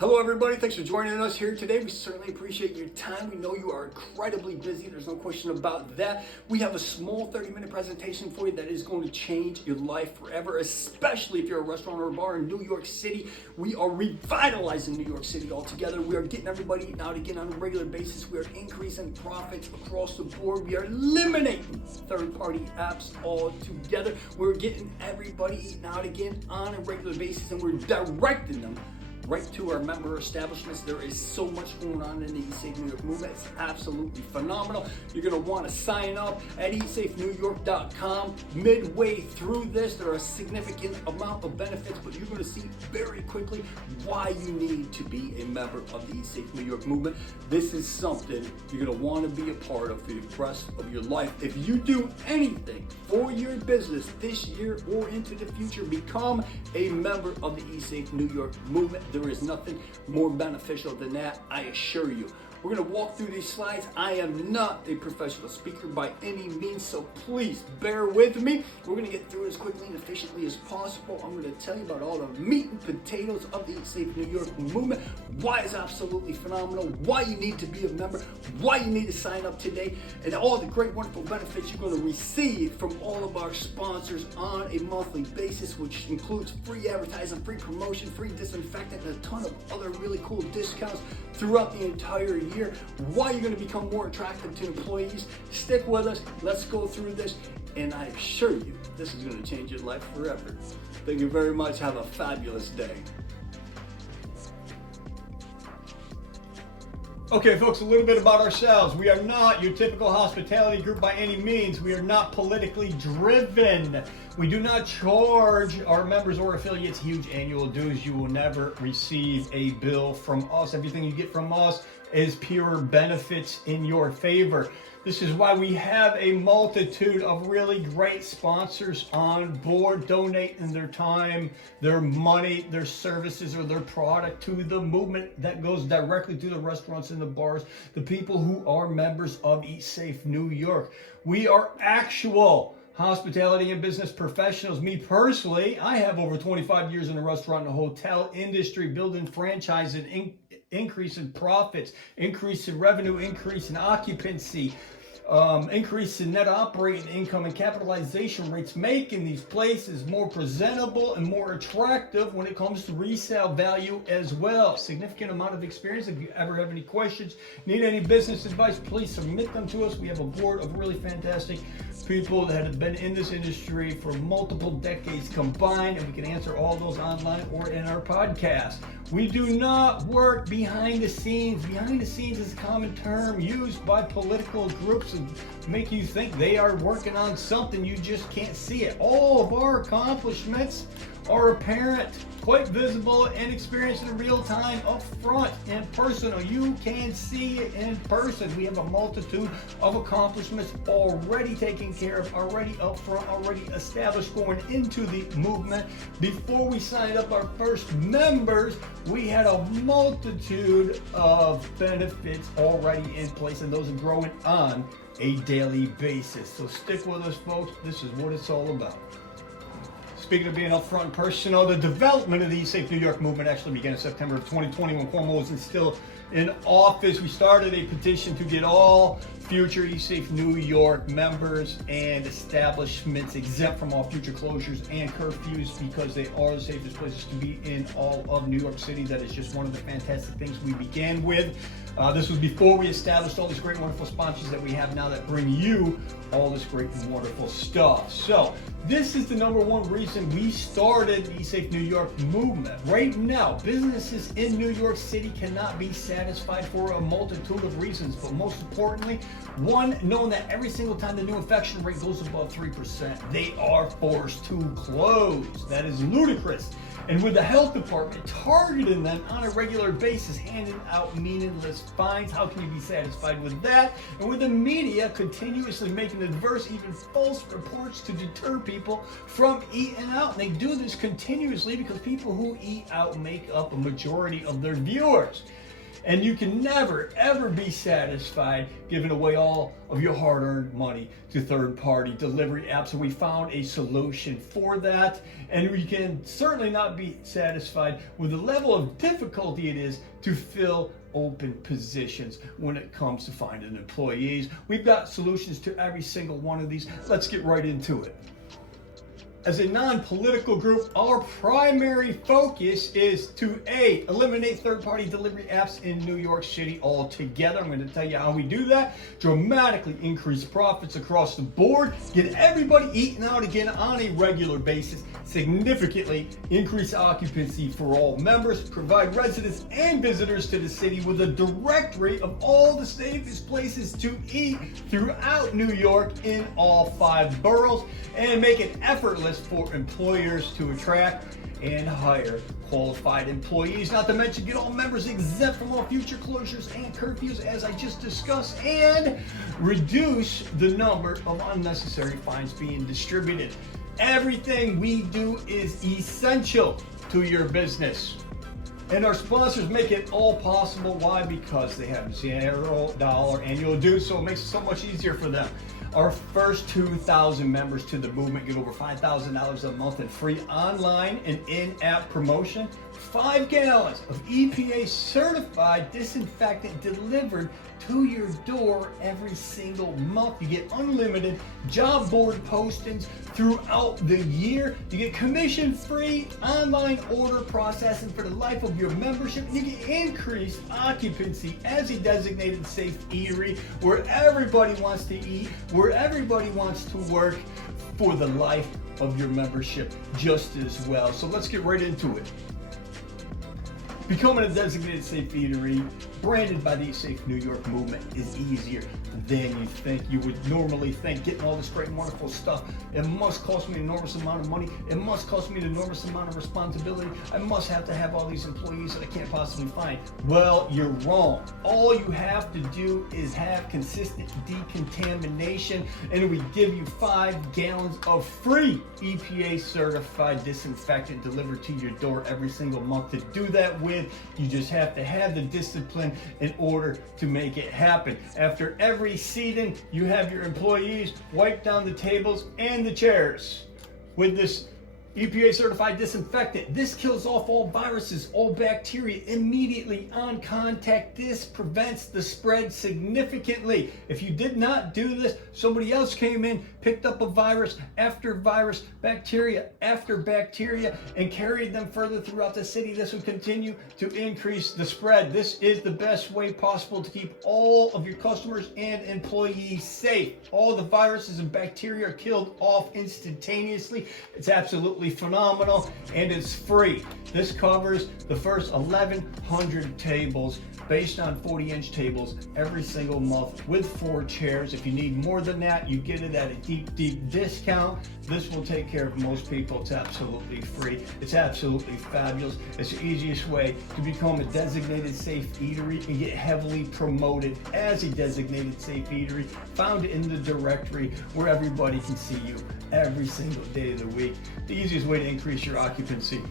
Hello everybody, thanks for joining us here today. We certainly appreciate your time. We know you are incredibly busy, there's no question about that. We have a small 30-minute presentation for you that is going to change your life forever, especially if you're a restaurant or a bar in New York City. We are revitalizing New York City altogether. We are getting everybody eating out again on a regular basis. We are increasing profits across the board. We are eliminating third-party apps altogether. We're getting everybody eating out again on a regular basis, and we're directing them right to our member establishments. There is so much going on in the EatSafeNY movement. It's absolutely phenomenal. You're going to want to sign up at EatSafeNYork.com. Midway through this, there are a significant amount of benefits, but you're going to see very quickly why you need to be a member of the EatSafeNY movement. This is something you're going to want to be a part of for the rest of your life. If you do anything for your business this year or into the future, become a member of the EatSafeNY movement. There is nothing more beneficial than that, I assure you. We're going to walk through these slides. I am not a professional speaker by any means, so please bear with me. We're going to get through it as quickly and efficiently as possible. I'm going to tell you about all the meat and potatoes of the EatSafeNY movement, why it's absolutely phenomenal, why you need to be a member, why you need to sign up today, and all the great, wonderful benefits you're going to receive from all of our sponsors on a monthly basis, which includes free advertising, free promotion, free disinfectant, and a ton of other really cool discounts throughout the entire year. Why you're going to become more attractive to employees. Stick with us. Let's go through this, and I assure you this is going to change your life forever. Thank you very much. Have a fabulous day. Okay, folks, a little bit about ourselves. We are not your typical hospitality group by any means. We are not politically driven. We do not charge our members or affiliates huge annual dues. You will never receive a bill from us. Everything you get from us is pure benefits in your favor. This is why we have a multitude of really great sponsors on board, donating their time, their money, their services, or their product to the movement that goes directly to the restaurants and the bars, the people who are members of EatSafeNY. We are actual hospitality and business professionals. Me personally, I have over 25 years in the restaurant and hotel industry, building franchises, increase in profits, increase in revenue, increase in occupancy, increase in net operating income and capitalization rates, making these places more presentable and more attractive when it comes to resale value as well. Significant amount of experience. If you ever have any questions, need any business advice, please submit them to us. We have a board of really fantastic people that have been in this industry for multiple decades combined, and we can answer all those online or in our podcast. We do not work behind the scenes. Behind the scenes is a common term used by political groups to make you think they are working on something. You just can't see it. All of our accomplishments are apparent, quite visible, and experienced in real time, up front and personal. You can see it in person. We have a multitude of accomplishments already taken care of, already up front, already established going into the movement. Before we signed up our first members, we had a multitude of benefits already in place, and those are growing on a daily basis. So stick with us, folks. This is what it's all about. Speaking of being upfront and personal, the development of the EatSafeNY movement actually began in September of 2020 when Cuomo was still in office. We started a petition to get all future EatSafeNY members and establishments exempt from all future closures and curfews because they are the safest places to be in all of New York City. That is just one of the fantastic things we began with. This was before we established all these great, wonderful sponsors that we have now that bring you all this great and wonderful stuff. So this is the number one reason we started the EatSafeNY movement. Right now, businesses in New York City cannot be satisfied for a multitude of reasons, but most importantly, one, knowing that every single time the new infection rate goes above 3%, they are forced to close. That is ludicrous. And with the health department targeting them on a regular basis, handing out meaningless fines, how can you be satisfied with that? And with the media continuously making adverse, even false reports to deter people from eating out. And they do this continuously because people who eat out make up a majority of their viewers. And you can never, ever be satisfied giving away all of your hard-earned money to third-party delivery apps. And we found a solution for that. And we can certainly not be satisfied with the level of difficulty it is to fill open positions when it comes to finding employees. We've got solutions to every single one of these. Let's get right into it. As a non-political group, our primary focus is to A, eliminate third-party delivery apps in New York City altogether. I'm going to tell you how we do that. Dramatically increase profits across the board, get everybody eating out again on a regular basis, significantly increase occupancy for all members, provide residents and visitors to the city with a directory of all the safest places to eat throughout New York in all 5 boroughs, and make it effortless for employers to attract and hire qualified employees, not to mention get all members exempt from all future closures and curfews as I just discussed, and reduce the number of unnecessary fines being distributed. Everything we do is essential to your business. And our sponsors make it all possible. Why? Because they have $0 annual dues, so it makes it so much easier for them. Our first 2,000 members to the movement get over $5,000 a month in free online and in-app promotion. 5 gallons of EPA certified disinfectant delivered to your door every single month. You get unlimited job board postings throughout the year. You get commission-free online order processing for the life of your membership. And you get increased occupancy as a designated safe eatery where everybody wants to eat, where everybody wants to work for the life of your membership just as well. So let's get right into it. Becoming a designated safe eatery branded by the EatSafeNY Movement is easier than you think. You would normally think getting all this great and wonderful stuff, it must cost me an enormous amount of money, it must cost me an enormous amount of responsibility, I must have to have all these employees that I can't possibly find. Well, you're wrong. All you have to do is have consistent decontamination, and we give you 5 gallons of free EPA certified disinfectant delivered to your door every single month. To do that with, you just have to have the discipline in order to make it happen. After every seating, you have your employees wipe down the tables and the chairs with this EPA certified disinfectant. This kills off all viruses, all bacteria immediately on contact. This prevents the spread significantly. If you did not do this, somebody else came in, picked up a virus after virus, bacteria after bacteria, and carried them further throughout the city. This would continue to increase the spread. This is the best way possible to keep all of your customers and employees safe. All the viruses and bacteria are killed off instantaneously. It's absolutely phenomenal, and it's free. This covers the first 1,100 tables based on 40-inch tables every single month with 4 chairs. If you need more than that, you get it at a deep discount. This will take care of most people. It's absolutely free. It's absolutely fabulous. It's the easiest way to become a designated safe eatery and get heavily promoted as a designated safe eatery, found in the directory where everybody can see you every single day of the week. The easiest way to increase your occupancy.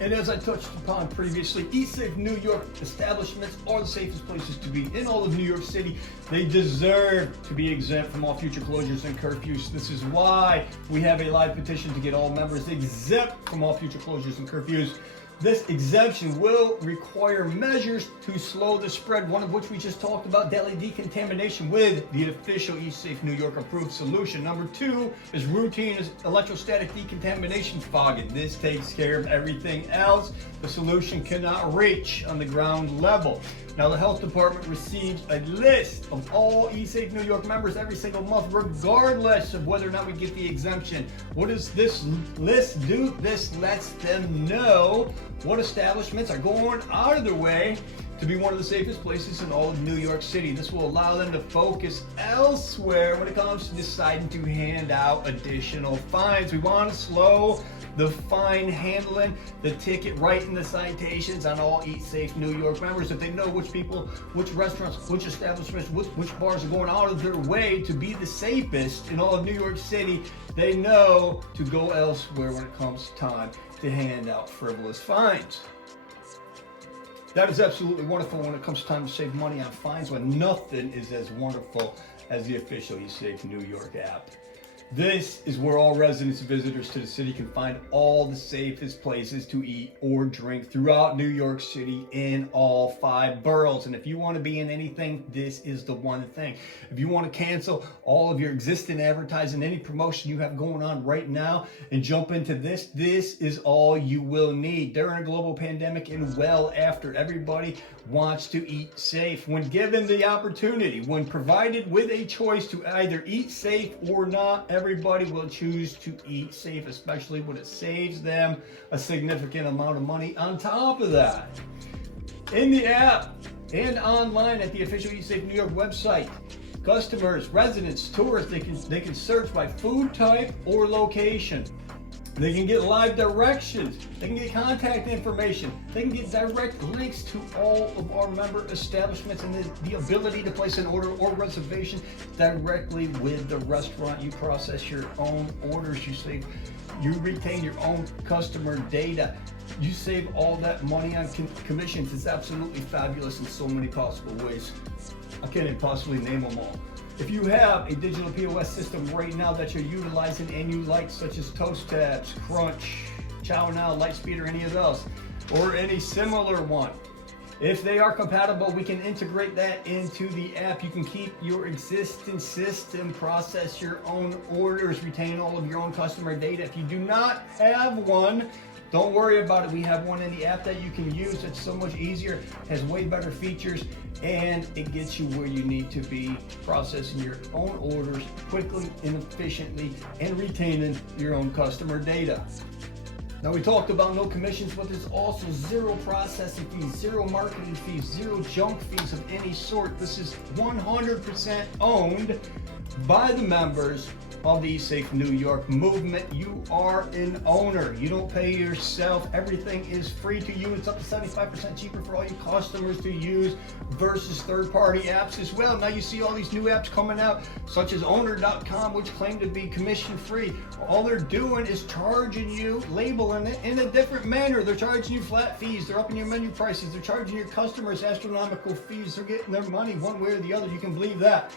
And as I touched upon previously, EatSafeNY establishments are the safest places to be in all of New York City. They deserve to be exempt from all future closures and curfews. This is why we have a live petition to get all members exempt from all future closures and curfews. This exemption will require measures to slow the spread, one of which we just talked about, daily decontamination with the official EatSafeNY approved solution. Number 2 is routine electrostatic decontamination fogging. This takes care of everything else the solution cannot reach on the ground level. Now, the health department receives a list of all EatSafeNY members every single month, regardless of whether or not we get the exemption. What does this list do? This lets them know what establishments are going out of their way to be one of the safest places in all of New York City. This will allow them to focus elsewhere when it comes to deciding to hand out additional fines. We want to slow the fine handling, the ticket, writing the citations on all EatSafeNY members. If they know which people, which restaurants, which establishments, which bars are going out of their way to be the safest in all of New York City, they know to go elsewhere when it comes time to hand out frivolous fines. That is absolutely wonderful when it comes time to save money on fines, when nothing is as wonderful as the official EatSafeNY app. This is where all residents and visitors to the city can find all the safest places to eat or drink throughout New York City in all 5 boroughs. And if you want to be in anything, this is the one thing. If you want to cancel all of your existing advertising, any promotion you have going on right now, and jump into this is all you will need. During a global pandemic and well after, everybody wants to eat safe. When given the opportunity, when provided with a choice to either eat safe or not, everybody will choose to eat safe, especially when it saves them a significant amount of money on top of that. In the app and online at the official EatSafeNY website, customers, residents, tourists, they can search by food type or location. They can get live directions. They can get contact information. They can get direct links to all of our member establishments and the ability to place an order or reservation directly with the restaurant. You process your own orders. You retain your own customer data. You save all that money on commissions. It's absolutely fabulous in so many possible ways. I can't even possibly name them all. If you have a digital POS system right now that you're utilizing and you like, such as Toast Tabs, Crunch, Chow Now, Lightspeed, or any of those, or any similar one, if they are compatible, we can integrate that into the app. You can keep your existing system, process your own orders, retain all of your own customer data. If you do not have one, don't worry about it. We have one in the app that you can use. It's so much easier, has way better features, and it gets you where you need to be, processing your own orders quickly and efficiently and retaining your own customer data. Now, we talked about no commissions, but there's also 0 processing fees, 0 marketing fees, 0 junk fees of any sort. This is 100% owned by the members of the EatSafeNY movement. You are an owner. You don't pay yourself. Everything is free to you. It's up to 75% cheaper for all you customers to use versus third-party apps as well. Now you see all these new apps coming out, such as owner.com, which claim to be commission-free. All they're doing is charging you, labeling it in a different manner. They're charging you flat fees. They're upping your menu prices. They're charging your customers astronomical fees. They're getting their money one way or the other. You can believe that.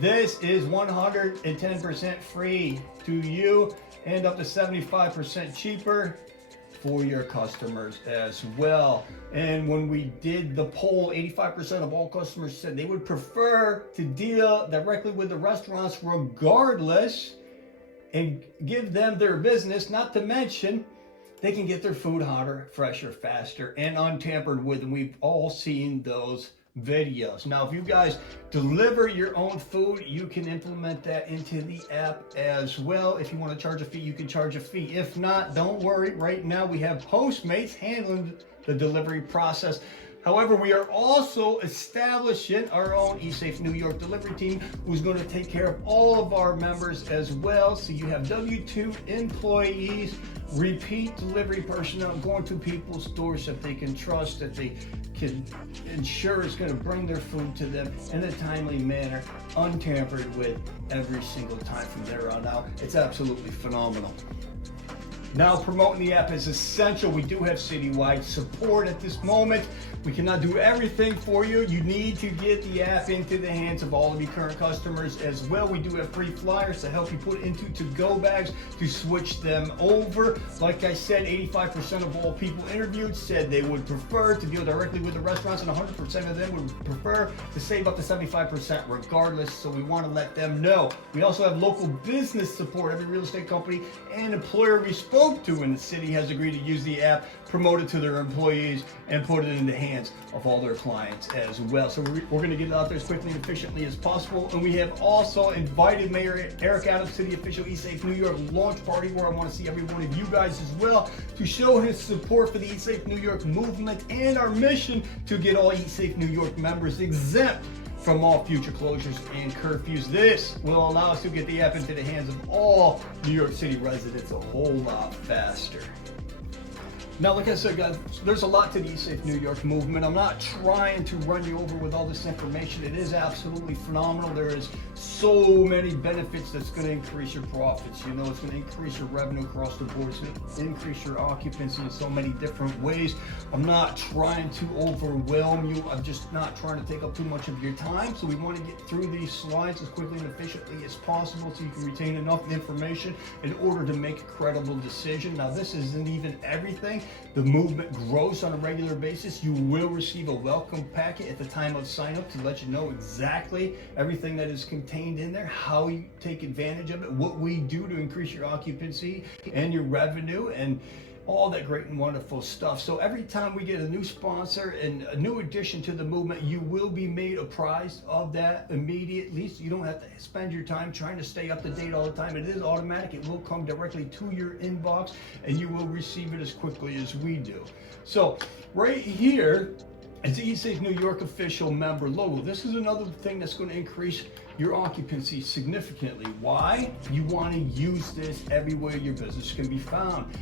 This is 110% free to you and up to 75% cheaper for your customers as well. And when we did the poll, 85% of all customers said they would prefer to deal directly with the restaurants regardless and give them their business, not to mention they can get their food hotter, fresher, faster, and untampered with. And we've all seen those videos. Now, if you guys deliver your own food, you can implement that into the app as well. If you want to charge a fee, you can charge a fee. If not, don't worry. Right now, we have Postmates handling the delivery process. However, we are also establishing our own EatSafeNY delivery team who's going to take care of all of our members as well. So you have W-2 employees, repeat delivery personnel going to people's doors that they can trust, that they can ensure is going to bring their food to them in a timely manner, untampered with every single time from there on out. It's absolutely phenomenal. Now, promoting the app is essential. We do have citywide support at this moment. We cannot do everything for you. You need to get the app into the hands of all of your current customers as well. We do have free flyers to help you put into to-go bags to switch them over. Like I said, 85% of all people interviewed said they would prefer to deal directly with the restaurants, and 100% of them would prefer to save up to 75% regardless, so we want to let them know. We also have local business support. Every real estate company and employer we spoke to in the city has agreed to use the app, promote it to their employees, and put it in the hands of all their clients as well. So we're going to get it out there as quickly and efficiently as possible. And we have also invited Mayor Eric Adams to the official EatSafeNY launch party, where I want to see every one of you guys as well, to show his support for the EatSafeNY movement and our mission to get all EatSafeNY members exempt from all future closures and curfews. This will allow us to get the app into the hands of all New York City residents a whole lot faster. Now, like I said, guys, there's a lot to the Eat Safe New York movement. I'm not trying to run you over with all this information. It is absolutely phenomenal. There is so many benefits that's going to increase your profits. You know, it's going to increase your revenue across the board. It's going to increase your occupancy in so many different ways. I'm not trying to overwhelm you. I'm just not trying to take up too much of your time. So we want to get through these slides as quickly and efficiently as possible so you can retain enough information in order to make a credible decision. Now, this isn't even everything. The movement grows on a regular basis. You will receive a welcome packet at the time of sign up to let you know exactly everything that is contained in there, how you take advantage of it, what we do to increase your occupancy and your revenue, and all that great and wonderful stuff. So every time we get a new sponsor and a new addition to the movement, you will be made apprised of that immediately. So you don't have to spend your time trying to stay up to date all the time. It is automatic. It will come directly to your inbox and you will receive it as quickly as we do. So right here is the Eat Safe New York official member logo. This is another thing that's going to increase your occupancy significantly. Why? You want to use this everywhere your business can be found.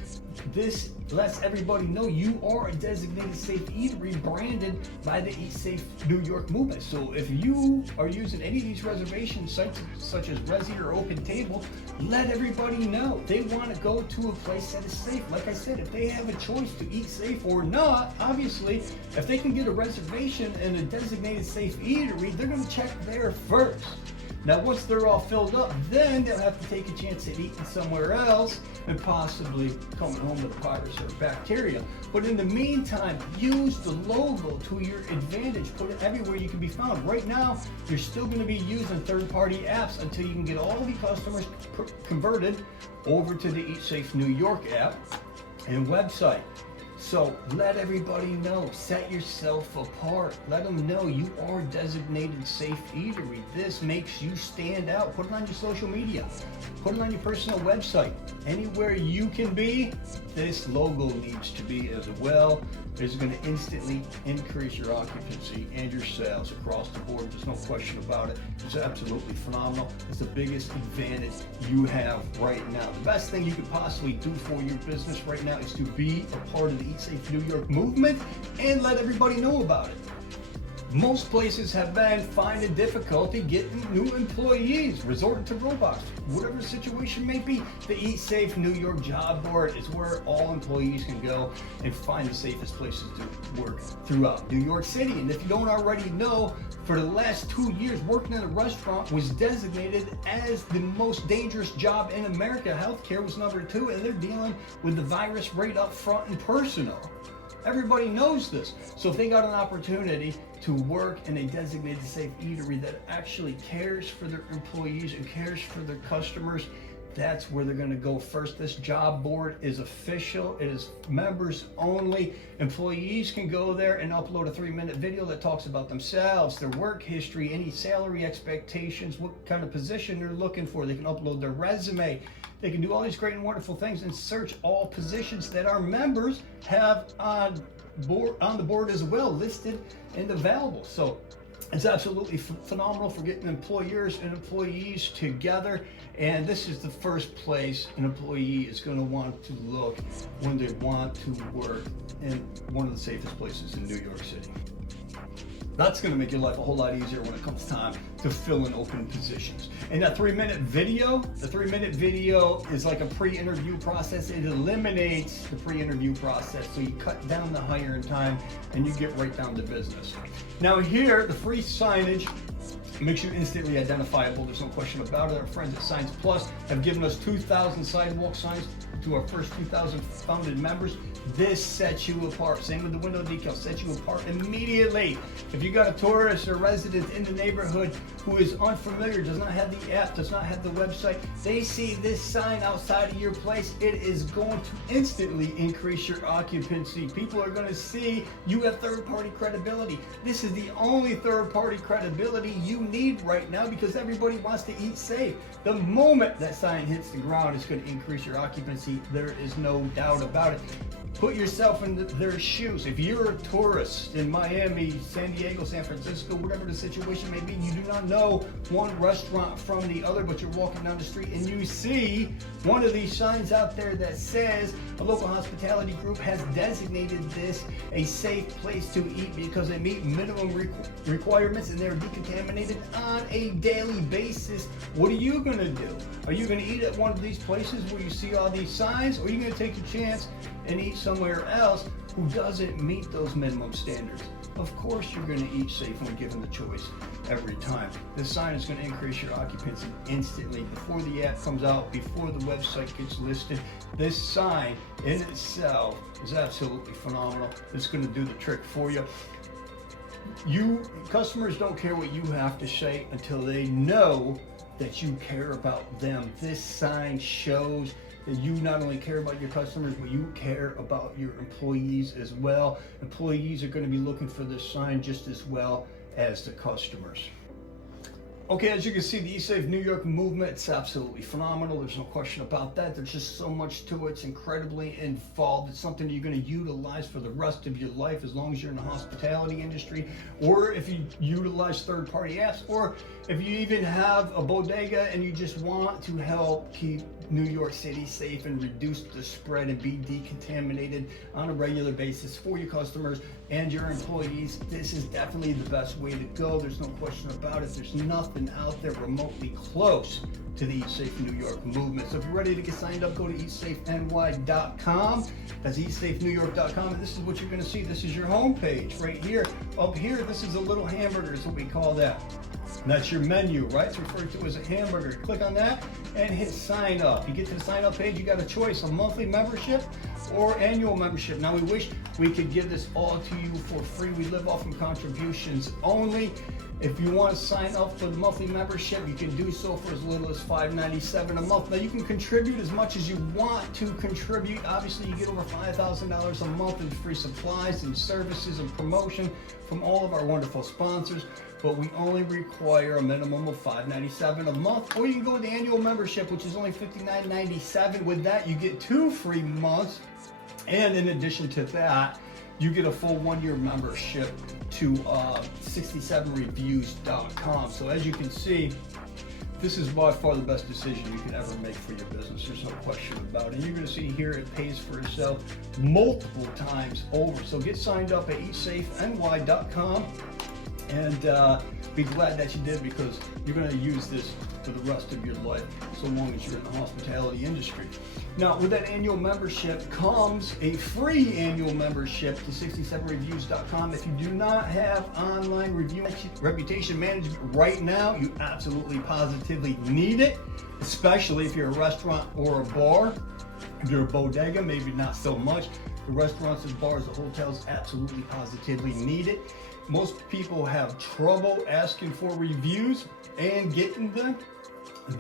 This lets everybody know you are a designated safe eatery branded by the Eat Safe New York movement. So if you are using any of these reservation sites such as Resi or Open Table, let everybody know. They want to go to a place that is safe. Like I said, if they have a choice to eat safe or not, obviously, if they can get a reservation in a designated safe eatery, they're going to check there first. Now, once they're all filled up, then they'll have to take a chance at eating somewhere else and possibly coming home with a virus or bacteria. But in the meantime, use the logo to your advantage. Put it everywhere you can be found. Right now, you're still going to be using third-party apps until you can get all the customers converted over to the Eat Safe New York app and website. So let everybody know, set yourself apart. Let them know you are a designated safe eatery. This makes you stand out. Put it on your social media. Put it on your personal website. Anywhere you can be, this logo needs to be as well. It's going to instantly increase your occupancy and your sales across the board. There's no question about it. It's absolutely phenomenal. It's the biggest advantage you have right now. The best thing you could possibly do for your business right now is to be a part of the Eat Safe New York movement and let everybody know about it. Most places have been finding difficulty getting new employees, resorting to robots. Whatever the situation may be, the Eat Safe New York job board is where all employees can go and find the safest places to work throughout New York City. And if you don't already know, for the last 2 years, working in a restaurant was designated as the most dangerous job in America. Healthcare was number 2, and they're dealing with the virus right up front and personal. Everybody knows this. So if they got an opportunity to work in a designated safe eatery that actually cares for their employees and cares for their customers, that's where they're going to go first. This job board is official. It is members only. Employees can go there and upload a 3-minute video that talks about themselves, their work history, any salary expectations, what kind of position they're looking for. They can upload their resume. They can do all these great and wonderful things and search all positions that our members have on the board as well, listed and available. So it's absolutely phenomenal for getting employers and employees together. And this is the first place an employee is going to want to look when they want to work in one of the safest places in New York City. That's going to make your life a whole lot easier when it comes time to fill in open positions. And that 3-minute video, the 3-minute video is like a pre-interview process. It eliminates the pre-interview process. So you cut down the hiring time and you get right down to business. Now here, the free signage makes you instantly identifiable. There's no question about it. Our friends at Signs Plus have given us 2,000 sidewalk signs to our first 2,000 founded members. This sets you apart. Same with the window decals, sets you apart immediately. If you got a tourist or resident in the neighborhood who is unfamiliar, does not have the app, does not have the website, they see this sign outside of your place, it is going to instantly increase your occupancy. People are going to see you have third-party credibility. This is the only third-party credibility you need right now because everybody wants to eat safe. The moment that sign hits the ground, it's going to increase your occupancy. There is no doubt about it. Put yourself in their shoes. If you're a tourist in Miami, San Diego, San Francisco, whatever the situation may be, you do not know one restaurant from the other, but you're walking down the street and you see one of these signs out there that says a local hospitality group has designated this a safe place to eat because they meet minimum requirements and they're decontaminated on a daily basis. What are you going to do? Are you going to eat at one of these places where you see all these signs, or are you going to take a chance and eat somewhere else who doesn't meet those minimum standards? Of course you're going to eat safe when given the choice every time. This sign is going to increase your occupancy instantly before the app comes out, before the website gets listed. This sign in itself is absolutely phenomenal. It's going to do the trick for you. Customers don't care what you have to say until they know that you care about them. This sign shows that you not only care about your customers, but you care about your employees as well. Employees are going to be looking for this sign just as well as the customers. Okay, as you can see, the EatSafeNY movement, it's absolutely phenomenal. There's no question about that. There's just so much to it. It's incredibly involved. It's something you're going to utilize for the rest of your life as long as you're in the hospitality industry, or if you utilize third-party apps, or if you even have a bodega and you just want to help keep New York City safe and reduce the spread and be decontaminated on a regular basis for your customers and your employees. This is definitely the best way to go. There's no question about it. There's nothing out there remotely close to the EatSafeNY movement. So if you're ready to get signed up, go to EatSafeNY.com. That's EatSafeNY.com, and this is what you're going to see. This is your homepage right here. Up here, this is a little hamburger is what we call that. And that's your menu, right? It's referred to as a hamburger. Click on that and hit sign up. You get to the sign up page, you got a choice, a monthly membership or annual membership. Now we wish we could give this all to you for free. We live off of contributions only. If you want to sign up for the monthly membership, you can do so for as little as $5.97 a month. Now you can contribute as much as you want to contribute. Obviously you get over $5,000 a month in free supplies and services and promotion from all of our wonderful sponsors, but we only require a minimum of $5.97 a month, or you can go with the annual membership, which is only $59.97. With that, you get 2 free months, and in addition to that, you get a full 1-year membership to 67reviews.com. So as you can see, this is by far the best decision you can ever make for your business. There's no question about it. And you're going to see here it pays for itself multiple times over. So get signed up at EatSafeNY.com. and be glad that you did, because you're going to use this for the rest of your life so long as you're in the hospitality industry. Now, with that annual membership comes a free annual membership to 67reviews.com. If you do not have online review reputation management right now, you absolutely positively need it, especially if you're a restaurant or a bar. If you're a bodega, maybe not so much. The restaurants and bars, the hotels absolutely positively need it. Most people have trouble asking for reviews and getting them.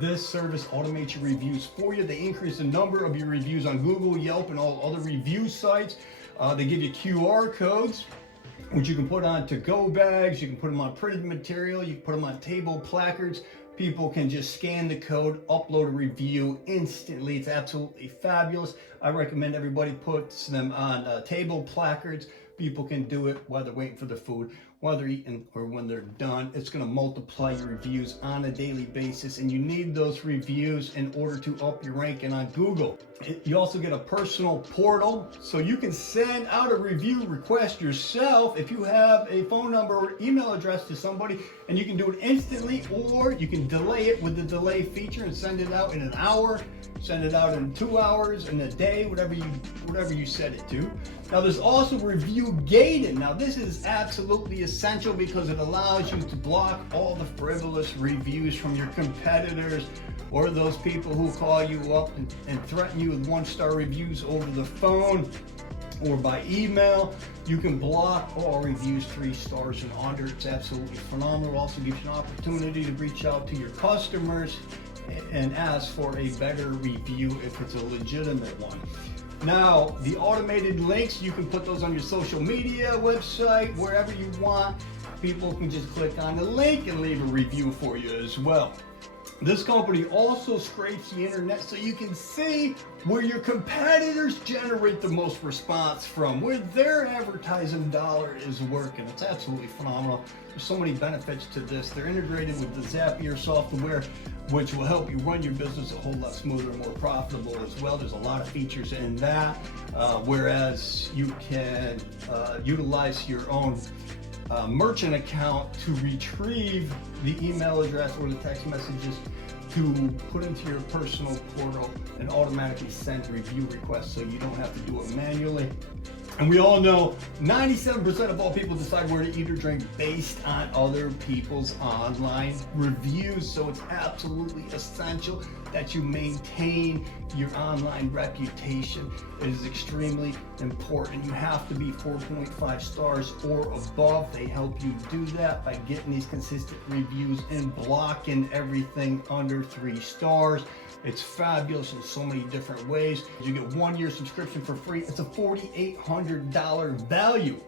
This service automates your reviews for you. They increase the number of your reviews on Google, Yelp, and all other review sites. They give you QR codes, which you can put on to-go bags. You can put them on printed material. You can put them on table placards. People can just scan the code, upload a review instantly. It's absolutely fabulous. I recommend everybody puts them on table placards. People can do it while they're waiting for the food, while they're eating, or when they're done. It's going to multiply your reviews on a daily basis, and you need those reviews in order to up your ranking on Google. You also get a personal portal, so you can send out a review request yourself if you have a phone number or email address to somebody, and you can do it instantly, or you can delay it with the delay feature and send it out in an hour, send it out in 2 hours, in a day, whatever you set it to. Now there's also review gated. Now this is absolutely essential because it allows you to block all the frivolous reviews from your competitors or those people who call you up and threaten you with 1-star reviews over the phone or by email. You can block all reviews 3 stars and under. It's absolutely phenomenal. It also gives you an opportunity to reach out to your customers and ask for a better review if it's a legitimate one. Now, the automated links, you can put those on your social media, website, wherever you want. People can just click on the link and leave a review for you as well. This company also scrapes the internet so you can see where your competitors generate the most response from, where their advertising dollar is working. It's absolutely phenomenal. There's so many benefits to this. They're integrated with the Zapier software, which will help you run your business a whole lot smoother and more profitable as well. There's a lot of features in that, whereas you can utilize your own merchant account to retrieve the email address or the text messages to put into your personal portal and automatically send review requests so you don't have to do it manually. And we all know 97% of all people decide where to eat or drink based on other people's online reviews. So it's absolutely essential that you maintain your online reputation. It is extremely important. You have to be 4.5 stars or above. They help you do that by getting these consistent reviews and blocking everything under 3 stars. It's fabulous in so many different ways. You get 1 year subscription for free. It's a $4,800 value.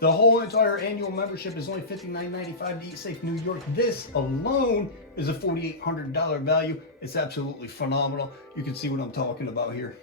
The whole entire annual membership is only $59.95 to Eat Safe New York. This alone is a $4,800 value. It's absolutely phenomenal. You can see what I'm talking about here.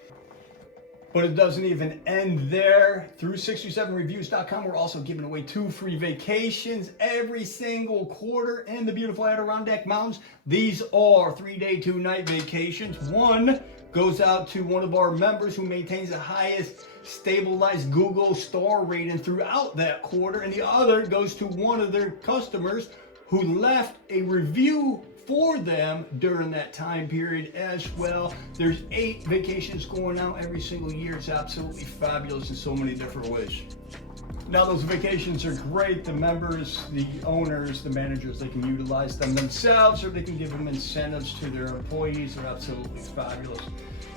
But it doesn't even end there. Through 67reviews.com, we're also giving away 2 free vacations every single quarter in the beautiful Adirondack Mountains. These are 3-day, 2-night vacations. One goes out to one of our members who maintains the highest stabilized Google star rating throughout that quarter, and the other goes to one of their customers who left a review for them during that time period as well. There's 8 vacations going out every single year. It's absolutely fabulous in so many different ways. Now those vacations are great. The members, the owners, the managers, they can utilize them themselves, or they can give them incentives to their employees. They're absolutely fabulous.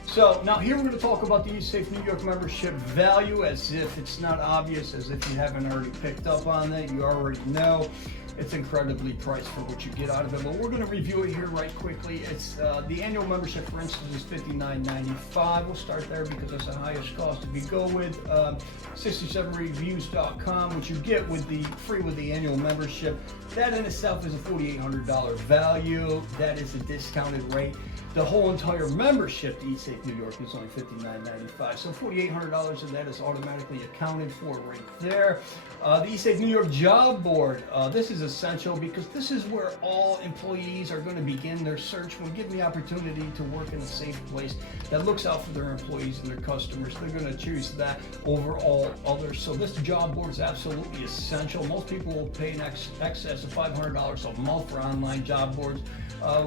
So now here we're going to talk about the Eat Safe New York membership value, as if it's not obvious, as if you haven't already picked up on that. You already know. It's incredibly priced for what you get out of it, but we're going to review it here right quickly. It's the annual membership, for instance, is $59.95. We'll start there because that's the highest cost. If you go with 67reviews.com, which you get with the free with the annual membership, that in itself is a $4,800 value. That is a discounted rate. The whole entire membership to Eat Safe New York is only $59.95. So $4,800 of that is automatically accounted for right there. The Eat Safe New York job board. This is essential because this is where all employees are going to begin their search. When given the opportunity to work in a safe place that looks out for their employees and their customers, they're going to choose that over all others. So this job board is absolutely essential. Most people will pay in excess of $500 a month for online job boards,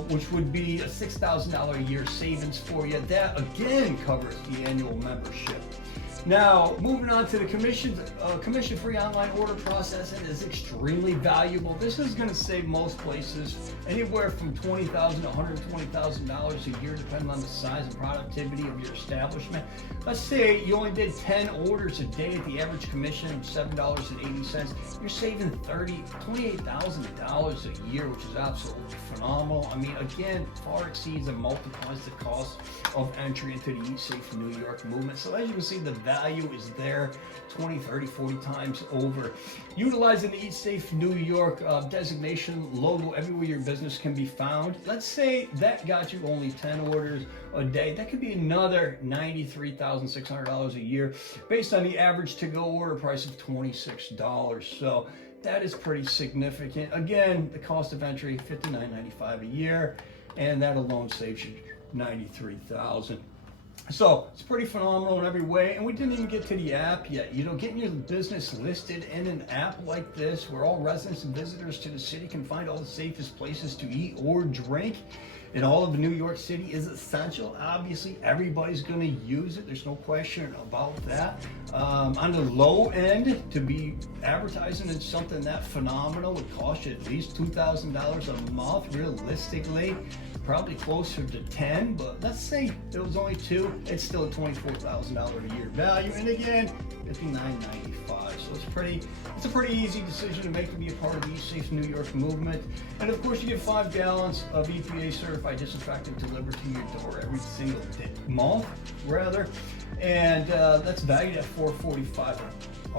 which would be a $6,000 a year savings for you. That again covers the annual membership. Now, moving on to the commissions, commission-free online order processing is extremely valuable. This is going to save most places anywhere from $20,000 to $120,000 a year, depending on the size and productivity of your establishment. Let's say you only did 10 orders a day at the average commission of $7.80. You're saving $28,000 a year, which is absolutely phenomenal. I mean, again, far exceeds and multiplies the cost of entry into the Eat Safe New York movement. So as you can see, the value is there 20, 30, 40 times over. Utilizing the Eat Safe New York designation logo everywhere your business can be found. Let's say that got you only 10 orders a day. That could be another $93,600 a year based on the average to-go order price of $26. So that is pretty significant. Again, the cost of entry, $59.95 a year, and that alone saves you $93,000. So it's pretty phenomenal in every way, and we didn't even get to the app yet. You know, getting your business listed in an app like this, where all residents and visitors to the city can find all the safest places to eat or drink in all of New York City, is essential. Obviously, everybody's going to use it. There's no question about that. On the low end, to be advertising in something that phenomenal would cost you at least $2,000 a month, realistically. Probably closer to 10, but let's say it was only 2, it's still a $24,000 a year value, and again, $59.95. So it's a pretty easy decision to make to be a part of the Eat Safe New York movement. And of course, you get 5 gallons of EPA certified disinfectant delivered to your door every single month, and that's valued at $445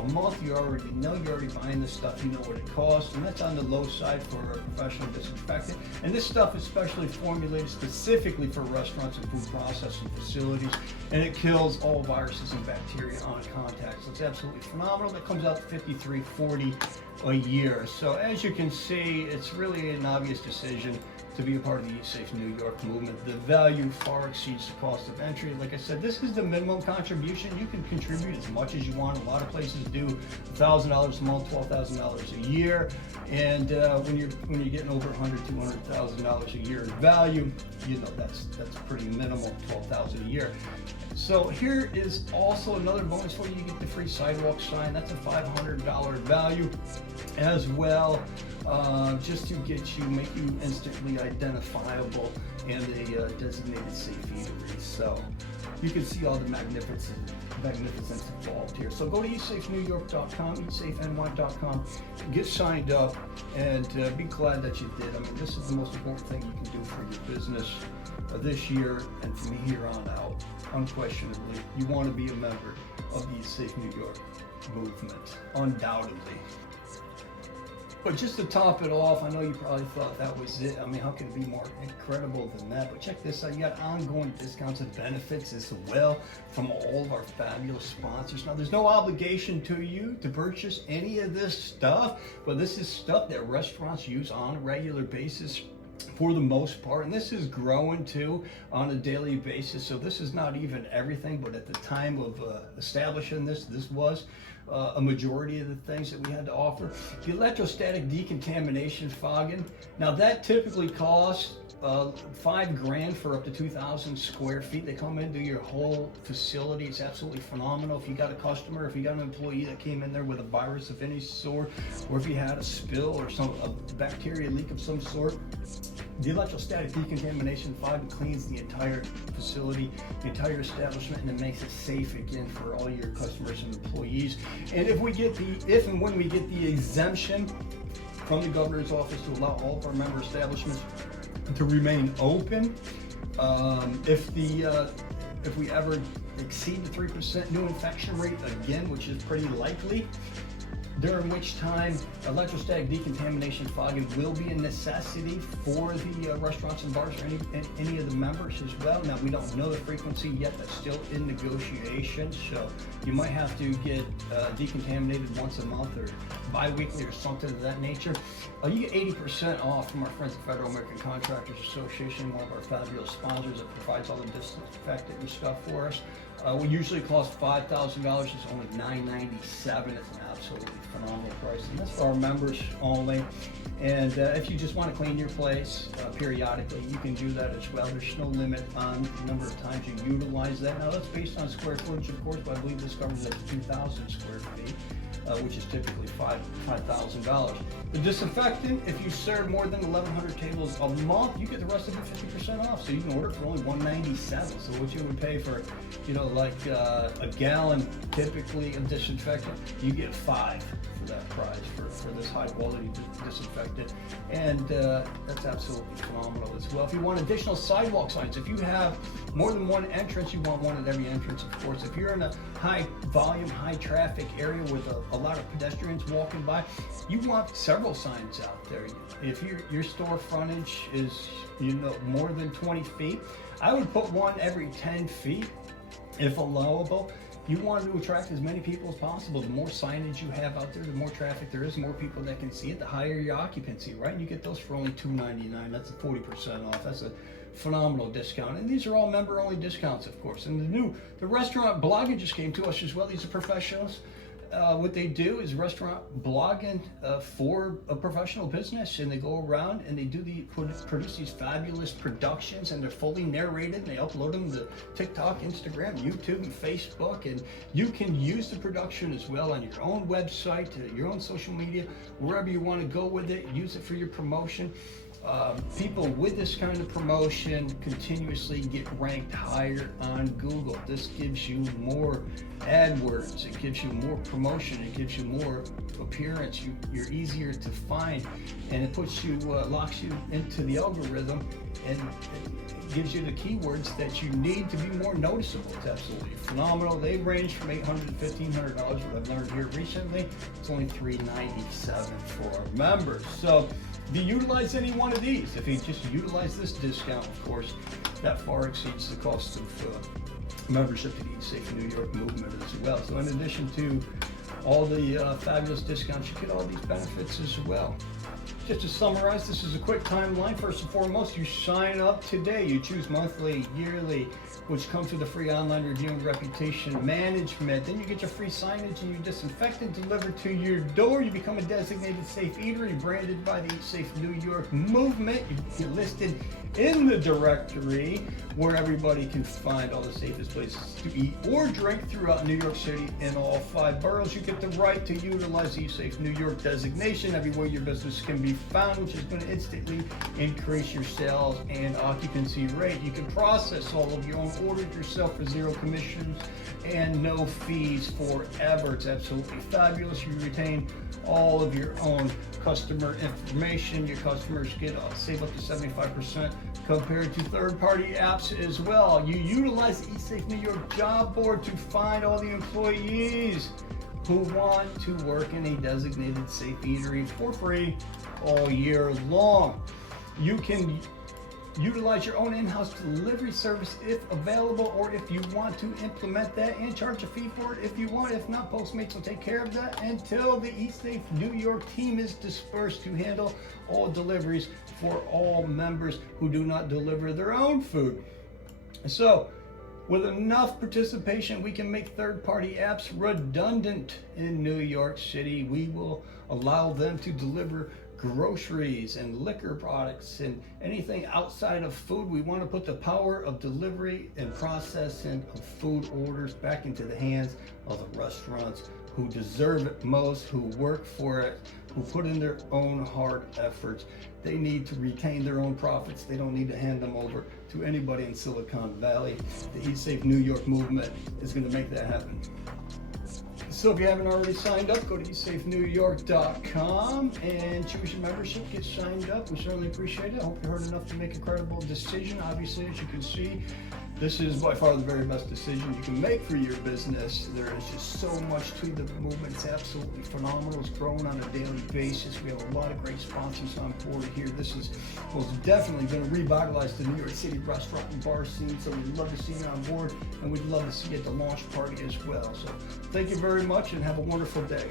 a month. You're already buying this stuff, you know what it costs, and that's on the low side for a professional disinfectant. And this stuff is specially formulated specifically for restaurants and food processing facilities, and it kills all viruses and bacteria on contact. So it's absolutely phenomenal. That comes out to $53.40 a year. So as you can see, it's really an obvious decision to be a part of the EatSafeNY movement. The value far exceeds the cost of entry. Like I said, this is the minimum contribution. You can contribute as much as you want. A lot of places do $1,000 a month, $12,000 a year. And when you're getting over $100,000, $200,000 a year in value, you know that's pretty minimal, $12,000 a year. So here is also another bonus for you. You get the free sidewalk sign. That's a $500 value as well. Just to make you instantly identifiable and a designated safe eatery. So you can see all the magnificence involved here. So go to eatsafeNY.com, eatsafeNY.com, get signed up, and be glad that you did. I mean, this is the most important thing you can do for your business this year and from here on out. Unquestionably, you want to be a member of the EatSafeNY movement, undoubtedly. But just to top it off, I know you probably thought that was it. I mean, how can it be more incredible than that? But check this out. You got ongoing discounts and benefits as well from all of our fabulous sponsors. Now, there's no obligation to you to purchase any of this stuff, but this is stuff that restaurants use on a regular basis for the most part, and this is growing too on a daily basis. So this is not even everything, but at the time of establishing this was a majority of the things that we had to offer. The electrostatic decontamination fogging, now that typically costs $5,000 for up to 2,000 square feet. They come into your whole facility. It's absolutely phenomenal. If you got a customer, if you got an employee that came in there with a virus of any sort, or if you had a spill or a bacteria leak of some sort, the electrostatic decontamination fogging cleans the entire facility, the entire establishment, and it makes it safe again for all your customers and employees. And if and when we get the exemption from the governor's office to allow all of our member establishments to remain open, if we ever exceed the 3% new infection rate again, which is pretty likely, during which time electrostatic decontamination fogging will be a necessity for the restaurants and bars or any of the members as well. Now, we don't know the frequency yet. That's still in negotiation, so you might have to get decontaminated once a month or bi-weekly or something of that nature. You get 80% off from our friends at Federal American Contractors Association, one of our fabulous sponsors that provides all the disinfectant and stuff for us. We usually cost $5,000. It's only $997. It's an absolutely phenomenal price, and that's for our members only. And if you just want to clean your place periodically, you can do that as well. There's no limit on the number of times you utilize that. Now, that's based on square footage, of course, but I believe this covers up to 2,000 square feet. Which is typically $5,000. The disinfectant, if you serve more than 1,100 tables a month, you get the rest of it 50% off. So you can order it for only $197. So what you would pay for, like a gallon typically of disinfectant, you get 5 for that price for this high quality disinfectant. And that's absolutely phenomenal as well. If you want additional sidewalk signs, if you have more than one entrance, you want one at every entrance, of course. If you're in a high volume, high traffic area with a lot of pedestrians walking by, you want several signs out there. If your store frontage is more than 20 feet, I would put one every 10 feet if allowable. You want to attract as many people as possible. The more signage you have out there, the more traffic there is, the more people that can see it, the higher your occupancy, right? And you get those for only $299. That's a 40% off. That's a phenomenal discount. And these are all member-only discounts, of course. And the restaurant blogging just came to us as well. These are professionals. What they do is restaurant blogging for a professional business, and they go around and they produce these fabulous productions, and they're fully narrated, and they upload them to TikTok, Instagram, YouTube, and Facebook, and you can use the production as well on your own website, your own social media, wherever you want to go with it. Use it for your promotion. People with this kind of promotion continuously get ranked higher on Google. This gives you more AdWords, it gives you more promotion, it gives you more appearance, you're easier to find, and it puts you, locks you into the algorithm, and gives you the keywords that you need to be more noticeable. It's absolutely phenomenal. They range from $800 to $1,500. What I've learned here recently, it's only $397 for our members. So if you utilize any one of these, if you just utilize this discount, of course, that far exceeds the cost of membership to the EatSafeNY Movement as well. So in addition to all the fabulous discounts, you get all these benefits as well. Just to summarize, this is a quick timeline. First and foremost, you sign up today. You choose monthly, yearly, which comes with a free online review and reputation management. Then you get your free signage and your disinfectant delivered to your door. You become a designated safe eatery branded by the EatSafeNY Movement. You get listed in the directory where everybody can find all the safest places to eat or drink throughout New York City in all 5 boroughs. You get the right to utilize the EatSafeNY designation everywhere your business can be found, which is going to instantly increase your sales and occupancy rate. You can process all of your own orders yourself for 0 commissions and no fees forever. It's absolutely fabulous. You retain all of your own customer information. Your customers get save up to 75% compared to third-party apps as well. You utilize the EatSafeNY job board to find all the employees who want to work in a designated safe eatery for free all year long. You can utilize your own in-house delivery service if available, or if you want to implement that and charge a fee for it if you want. If not, Postmates will take care of that until the EatSafeNY team is dispersed to handle all deliveries for all members who do not deliver their own food. So with enough participation, we can make third-party apps redundant in New York City. We will allow them to deliver groceries and liquor products and anything outside of food. We want to put the power of delivery and processing of food orders back into the hands of the restaurants who deserve it most, who work for it, who put in their own hard efforts. They need to retain their own profits. They don't need to hand them over to anybody in Silicon Valley. The EatSafeNY Movement is going to make that happen. So if you haven't already signed up, go to eatsafenyyork.com and choose your membership, get signed up. We certainly appreciate it. I hope you heard enough to make a credible decision. Obviously, as you can see, this is by far the very best decision you can make for your business. There is just so much to the movement. It's absolutely phenomenal. It's growing on a daily basis. We have a lot of great sponsors on board here. This is most definitely going to revitalize the New York City restaurant and bar scene. So we'd love to see you on board, and we'd love to see you at the launch party as well. So thank you very much and have a wonderful day.